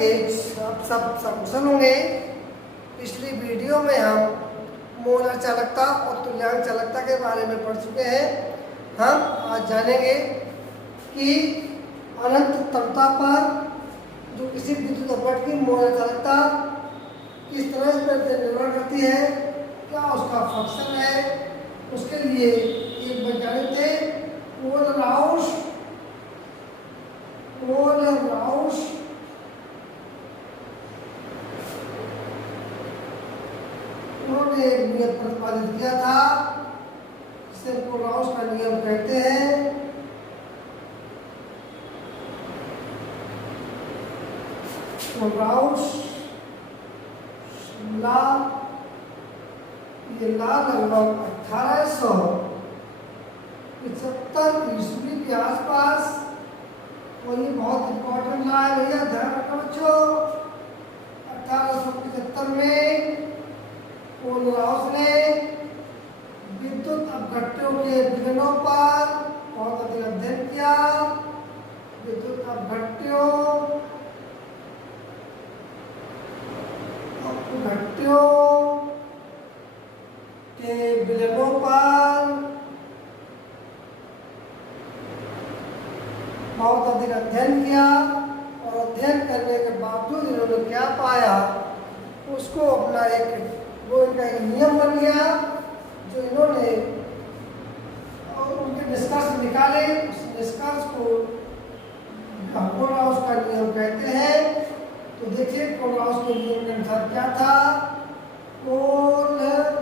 जानेंगे, आप सब सुनोगे। पिछली वीडियो में हम मोलर चालकता और तुल्यांक चालकता के बारे में पढ़ चुके हैं। हम आज जानेंगे कि अनंत तरलता पर जो किसी विद्युत अपघट की मोलर चालकता किस तरह से निर्भर करती है, क्या उसका फंक्शन है। उसके लिए एक वैज्ञानिक थे कोलराउस। उन्होंने एक नियम प्रतिपादित किया था जिसे कोलराउस का नियम कहते हैं। कोलराउस ला, ये ला लगभग 1875 ईस्वी के आसपास, और ये बहुत इंपॉर्टेंट ला है भैया, ध्यान रखना बच्चों। 1875 में कोलराउस ने विद्युत अपघट्टों के विवरणों पर बहुत अधिक अध्ययन किया। विद्युत अपघट्टों के विवरणों पर बहुत अधिक अध्ययन किया, और अध्ययन करने के बावजूद इन्होंने क्या पाया, उसको अपना वो इनका एक नियम बन गया जो इन्होंने उनके निष्कर्ष निकाले। उस निष्कर्ष को कोलराउस का नियम कहते हैं। तो देखिए कोलराउस के नियम के अनुसार क्या था। कोलराउस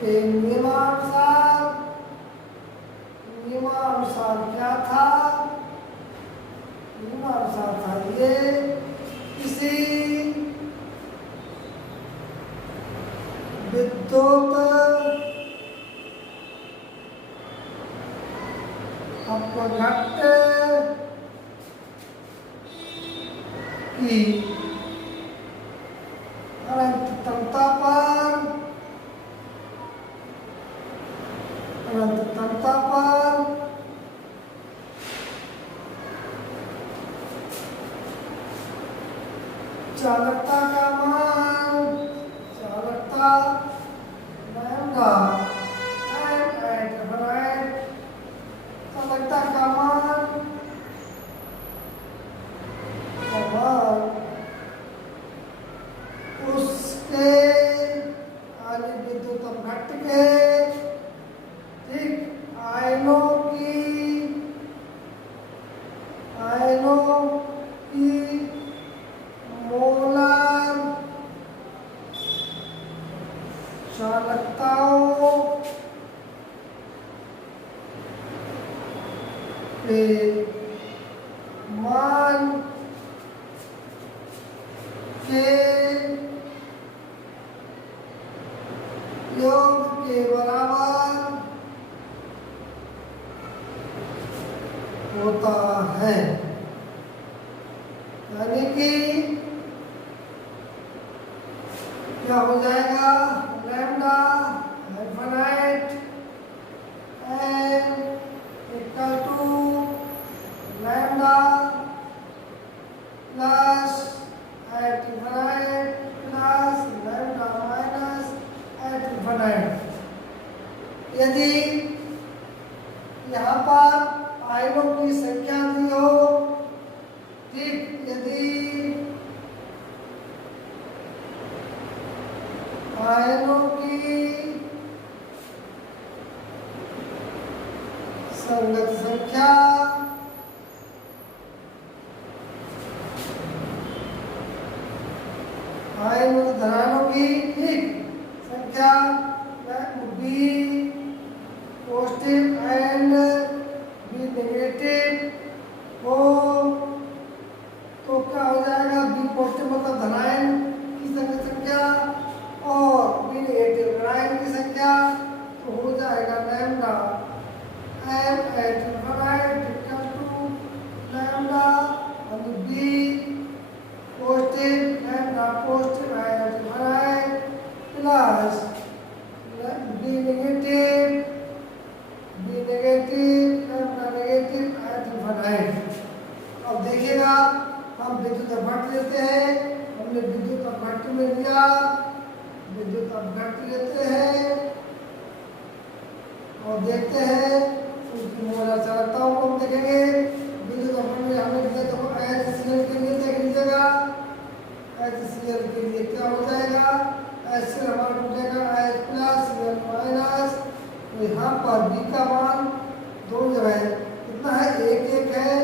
के नियमानुसार क्या था, नियमानुसार था ये, किसी विद्युत अपघट की अनंत तरलता पर चालकता का मान, चालकता लैम्डा चालकता का मान उसके विद्युत अपघट के ठीक आयनों की मोलर चालकताओं के मान के योग के बराबर होता है। यानी कि क्या हो जाएगा, lambda infinite n equal to lambda plus at infinite plus lambda minus at infinite. यदि यहाँ पर आयनों की संख्या दी हो, ठीक, यदि आयनों की संगत संख्या धनायनों की ठीक संख्या B positive and B negative हो, तो क्या हो जाएगा, बी पॉजिटिव मतलब धनायन की संगत संख्या और बी नेगेटिव ऋणायन की संख्या, तो हो जाएगा lambda m at infinite equal to lambda on the b positive lambda positive at infinite plus b negative lambda negative at infinite हम विद्युत अपघट्ट लेते हैं। हमने विद्युत अपघट्ट में लिया, विद्युत अपघट्ट लेते हैं और देखते हैं उसकी मोलर चालकताओं को हम देखेंगे। विद्युत अपघट्ट में हमने दिया तो HCl के लिए देख लीजिएगा, HCl के लिए क्या हो जाएगा, HCl हमारा टूटेगा H प्लस Cl माइनस। तो यहाँ पर B का मान दो जगह कितना है, एक एक है,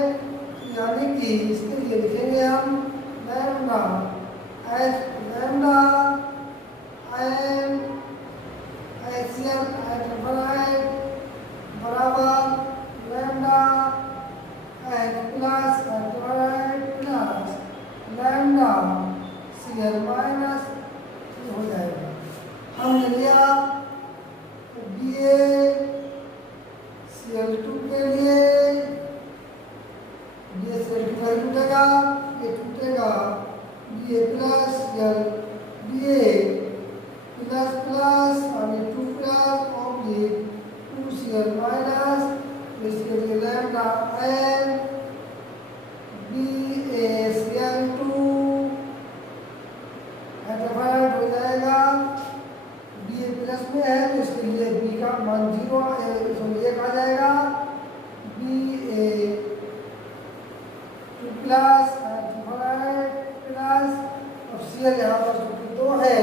यानी कि इसके लिए लिखेंगे हम lambda H lambda N HCl बराबर lambda H plus lambda Cl minus हो जाएगा। हमने लिया BaCl2 के लिए, BaCl2 का टूटेगा, ये टूटेगा Ba plus Cl, Ba plus plus यानी 2 प्लस ऑब्लिक 2Cl माइनस, इसके लिए लैम्डा n BaCl2 एटोफाइड हो जाएगा। Ba प्लस में है तो इसके लिए B का मान 0 1 आ जाएगा। Ba प्लस प्लस अब Cl यहाँ पर 2 है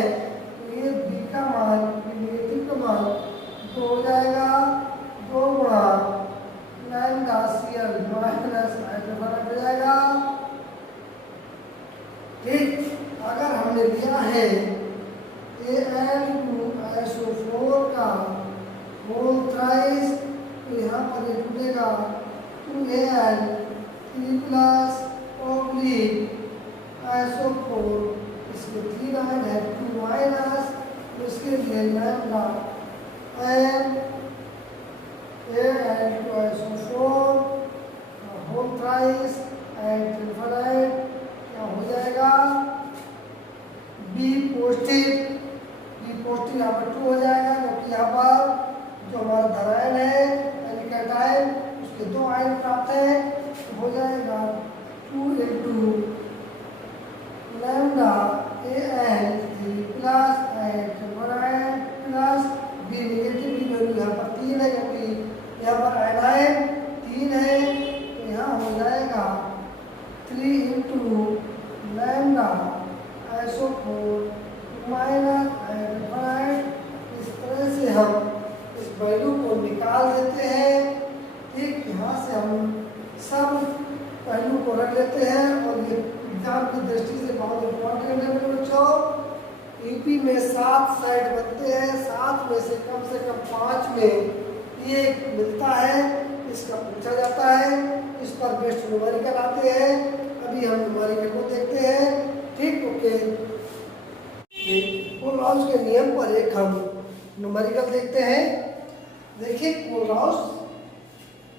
तो ये B का मान नेगेटिव का मान 2 हो जाएगा, 2 गुणा लैम्डा Cl माइनस हो जाएगा। ठीक, अगर हमने लिया है Al2SO4 का होल थ्राइस तो यहाँ पर ये टूटेगा 2Al 3 प्लस ऑब्लिक SO4, इसके 3 आयन है 2 माइनस, इसके लिए lambda n Al2SO4 whole thrice and infinite क्या हो जाएगा, बी पॉजिटिव यहाँ पर 2 हो जाएगा, क्योंकि यहाँ पर जो हमारा धनायन है यानी कैटायन उसके 2 आयन प्राप्त है, तो हो जाएगा 2 into lambda An 3 plus and plus B negative की वैल्यू यहाँ पर 3 है, क्योंकि यहाँ पर आयनायन 3 है, तो यहाँ हो जाएगा 3 into lambda SO4 minus and इस तरह से हम इस वैल्यू को निकाल देते हैं। ठीक, यहाँ से हम सब पहलू को रख लेते हैं और ये एग्जाम की दृष्टि से बहुत इम्पोर्टेंट है बच्चों। यूपी में 7 साइड बनते हैं, 7 में से कम 5 में ये मिलता है, इसका पूछा जाता है, इस पर बेस्ट न्यूमेरिकल आते हैं। अभी हम न्यूमेरिकल को देखते हैं। ठीक, ओके, कोलराउस के नियम पर एक हम न्यूमेरिकल देखते हैं। देखिए कोलराउस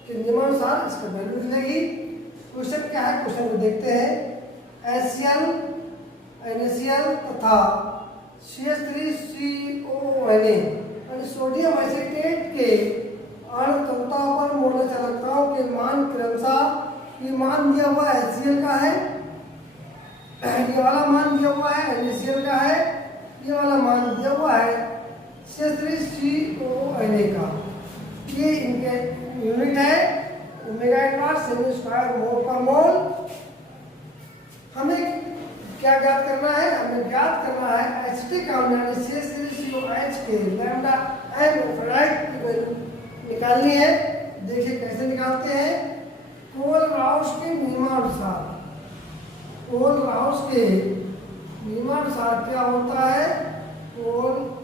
के नियमानुसार इसका वैल्यू मिलेगी। क्वेश्चन क्या है, क्वेश्चन को देखते हैं। HCl NaCl तथा CH3COONa यानी सोडियम एसीटेट के अणु क्षमताओं पर मोलर चालकताओं के मान क्रमशः, ये मान दिया हुआ HCl का है, ये वाला मान दिया हुआ है NaCl का है, ये वाला मान दिया हुआ है CH3COONa का। ये इनके यूनिट है ओमेगा इनवर्स सेमी स्क्वायर मोल पर मोल। हमें क्या ज्ञात करना है, हमें ज्ञात करना है एसिटिक अम्ल यानी CH3COOH के लैम्डा n फ्लोराइड की वैल्यू निकालनी है। देखिए कैसे निकालते हैं। कोलराउस के नियमानुसार, कोलराउस के नियमानुसार क्या होता है, कोलराउस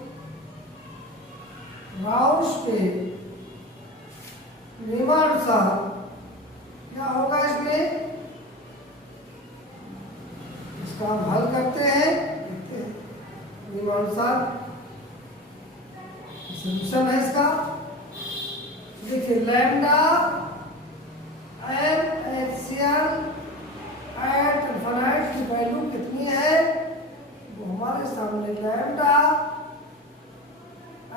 के नियमानुसार क्या होगा, इसमें इसका हम हल करते हैं, नियमानुसार सॉल्यूशन है इसका। देखिए लैम्डा NaCl एट इन्फिनाइट की वैल्यू कितनी है, वो हमारे सामने lambda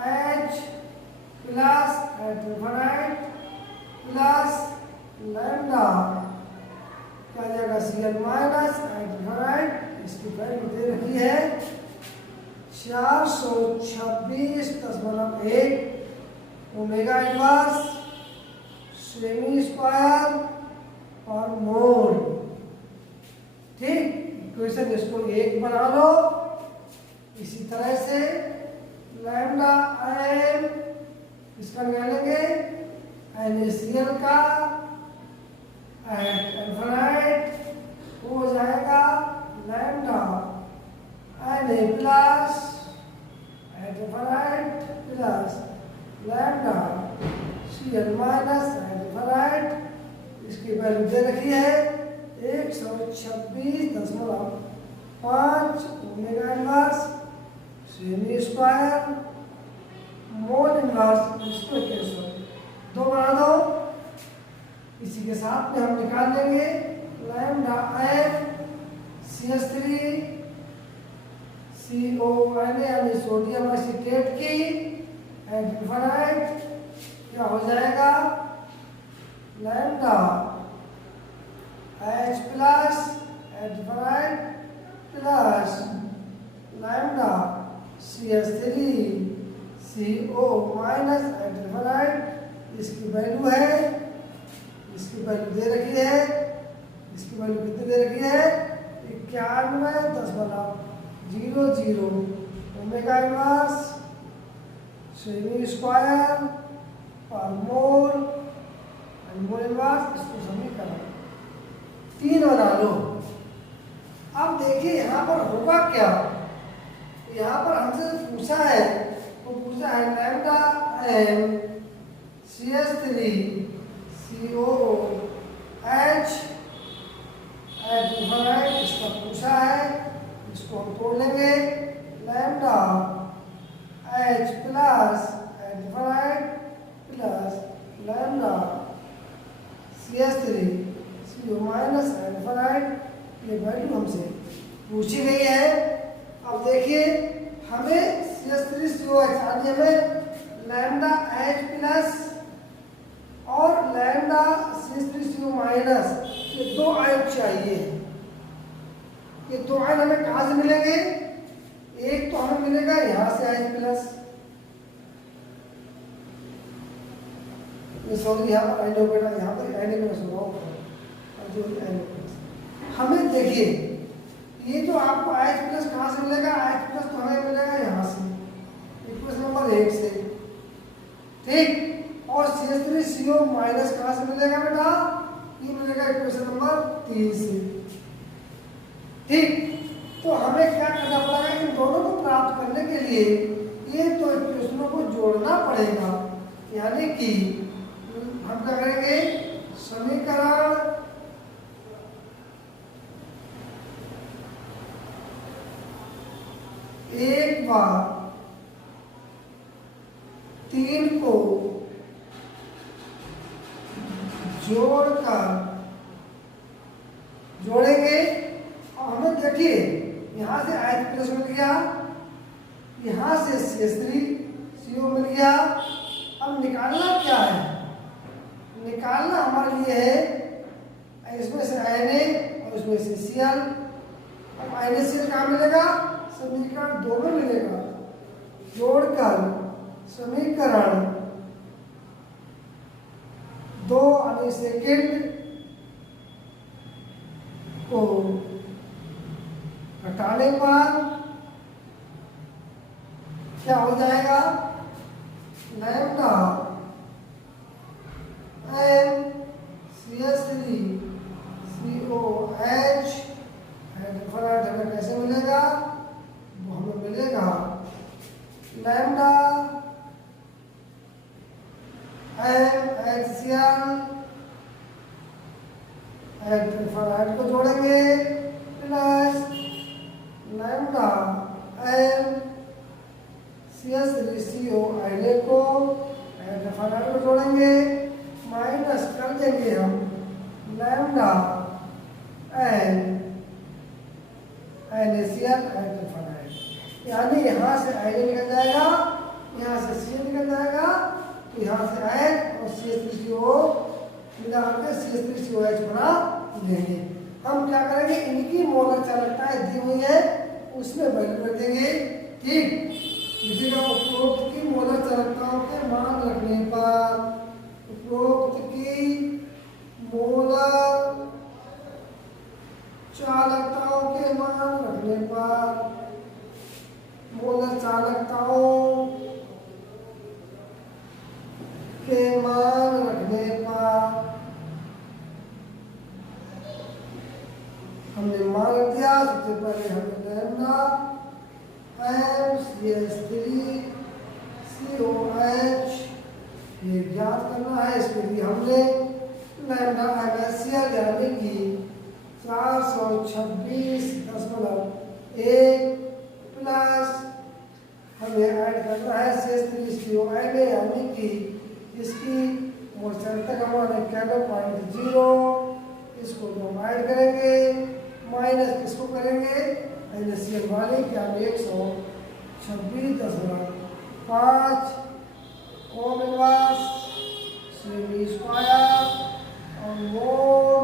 H plus at infinite plus lambda क्या आ जाएगा Cl माइनस एल्डिहाइड, इसकी वैल्यू दे रखी है 426.1 ओमेगा इनवर्स सेमी स्क्वायर पर मोल। ठीक, इक्वेशन इसको 1 बना लो। इसी तरह से लैम्डा एन इसका निकालेंगे NaCl का एट इन्फिनिट हो जाएगा lambda Na plus at infinite plus lambda Cl minus at infinite, इसकी वैल्यू दे रखी है 126.5 ओमेगा इनवर्स सेमी स्क्वायर मोल इनवर्स, इसको कैसे 2 बना दो। इसी के साथ में हम निकाल लेंगे लैम्डा एन CH3 CONA यानी सोडियम एसीटेट की एडिफाइड क्या हो जाएगा लैम्डा H प्लस एडिफाइड plus lambda CH3 CO minus एडिफाइड, इसकी वैल्यू है, इसकी वैल्यू दे रखी है, इसकी वैल्यू कितनी दे रखी है 91.00 ओमेगा इनवर्स सेमी स्क्वायर पर मोल मोल इनवर्स, इसको समीकरण 3 बना लो। अब देखिए यहाँ पर होगा क्या, यहाँ पर हमसे पूछा है, वो पूछा है लैम्डा एन CH3 COOH एडिफाइड, इसका पूछा है, इसको हम तोड़ लेंगे लैम्डा H प्लस एडिफाइड plus lambda CH3 CO minus एडिफाइड, ये वैल्यू हमसे पूछी गई है। अब देखिए हमें CH3COH यानी हमें लैम्डा H प्लस और लैम्डा CH3CO माइनस ये 2 आयन चाहिए। ये 2 आयन हमें कहाँ से मिलेंगे, एक तो हमें मिलेगा यहाँ से H प्लस, सॉरी यहाँ पर आयन बेटा, यहाँ पर आयन में सुनाओ जो आयन हमें देखिए ये जो आपको H प्लस कहाँ से मिलेगा, H प्लस तो हमें मिलेगा यहाँ से इक्वेशन नंबर 1 से। ठीक, और CH3CO माइनस कहाँ से मिलेगा बेटा, ये मिलेगा इक्वेशन नंबर 3 से। ठीक, तो हमें क्या करना पड़ेगा, इन दोनों को प्राप्त करने के लिए ये दो इक्वेशनों को जोड़ना पड़ेगा, यानी कि हम क्या करेंगे समीकरण एक बार 3 को जोड़ेंगे और हमें देखिए यहाँ से H प्लस मिल गया, यहाँ से CH3CO मिल गया। अब निकालना क्या है, निकालना हमारे लिए है इसमें से Na और इसमें से Cl। अब NaCl कहाँ मिलेगा, समीकरण 2 में मिलेगा, जोड़कर समीकरण 2 यानी सेकेंड को घटाने पर क्या हो जाएगा लैम्डा एन CH3COH डिफरेंट हमें कैसे मिलेगा, वो हमें मिलेगा लैम्डा MHCl डिफरेंट को जोड़ेंगे प्लस लैम्डा एम CH3CO आइले को डिफरेंट को जोड़ेंगे, माइनस कर देंगे हम लैम्डा एन NaCl डिफरेंट, यानी यहाँ से आइले निकल जाएगा, यहाँ से Cl निकल जाएगा, तो यहाँ से H और CH3CO मिला करके CH3COH बना लेंगे। हम क्या करेंगे, इनकी मोलर चालकताएं दी हुई है उसमें वैल्यू रख देंगे। ठीक, लिखिएगा उपरोक्त की मोलर चालकताओं के मान रखने पर, उपरोक्त की मोलर चालकताओं के मान रखने पर, मोलर चालकताओं के मान रखने पर हमने मान रख दिया। सबसे पहले हमने लैम्डा CH3 COH ये ज्ञात करना है। इसके लिए हमने लैम्डा MSCL यानी कि 426.1 प्लस हमें ऐड करना है CH3 COI में, यानी कि इसकी मोलर का मान 91.0, इसको तो हम ऐड करेंगे, माइनस किसको करेंगे, NaCl वाले क्या 126.5 ओम इनवर्स सेमी स्क्वायर और मोल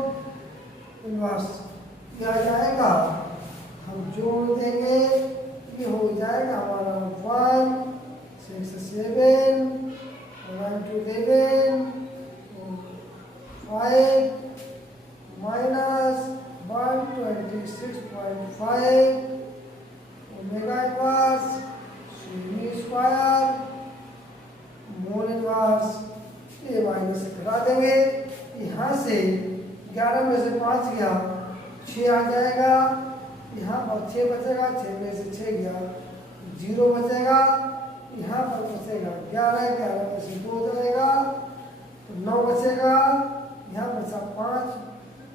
इनवर्स क्या आ जाएगा, हम जोड़ देंगे, ये हो जाएगा हमारा 1 6 7 1 2 7 5 माइनस 126.5 ओमेगा इनवर्स सेमी स्क्वायर मोल इनवर्स, ये माइनस से घटा देंगे। यहाँ से 11 में से 5 गया 6 आ जाएगा, यहाँ पर 6 बचेगा, 6 में से 6 गया 0 बचेगा, यहाँ पर बचेगा 11, 11 में से 2 जाएगा तो 9 बचेगा, यहाँ बचा 5,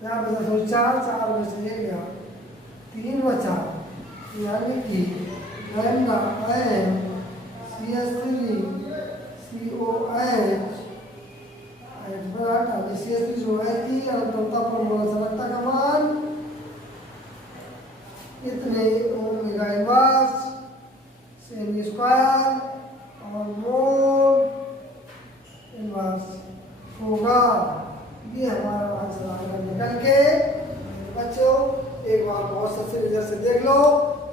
यहाँ बचा 4, 4 में से 1 गया 3 बचा, यानी कि lambda CH3 COH CH3 COH की अनंतता पर मोलर चालकता का मान इतने ओमेगा इनवर्स सेमी स्क्वायर और मोल इनवर्स होगा। ये हमारा आंसर आएगा निकल के। बच्चों एक बार बहुत अच्छे नजर से देख लो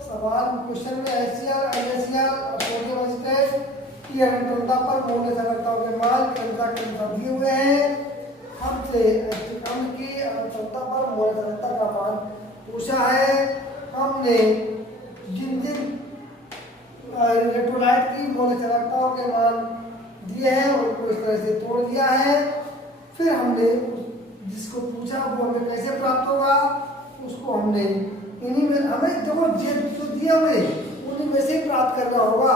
सवाल, क्वेश्चन में HCl NaCl और सोडियम एसिटेट की अनंतता पर मोलर चालकताओं के मान क्रमशः दिए हुए हैं। हमसे अम्ल की अनंतता पर मोलर चालकता का मान पूछा है। हमने जिन जिन इलेक्ट्रोलाइट की मोलर चालकताओं के मान दिए हैं उनको इस तरह से तोड़ दिया है। फिर हमने जिसको पूछा वो हमें कैसे प्राप्त होगा, उसको हमने इन्हीं में, हमें देखो जो दिए हुए उन्हीं में से प्राप्त करना होगा,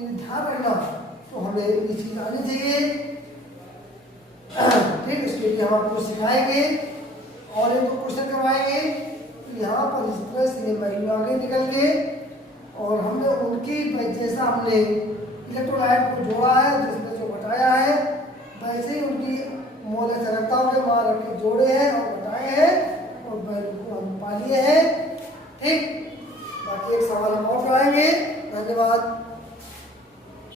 ध्यान रखना। तो हमें ये चीज आनी चाहिए। ठीक, इसके लिए हम आपको सिखाएंगे और एक दो क्वेश्चन करवाएंगे। यहाँ पर इस तरह से वैल्यू आगे निकल के और हमने उनकी जैसा हमने इलेक्ट्रोलाइट को जोड़ा है, जिसने जो बताया है वैसे ही उनकी मोलर चालकताओं के मान रख के जोड़े हैं और बताए हैं और वैल्यू को हम पा लिए हैं। ठीक, बाकी एक सवाल हम और कराएंगे। धन्यवाद।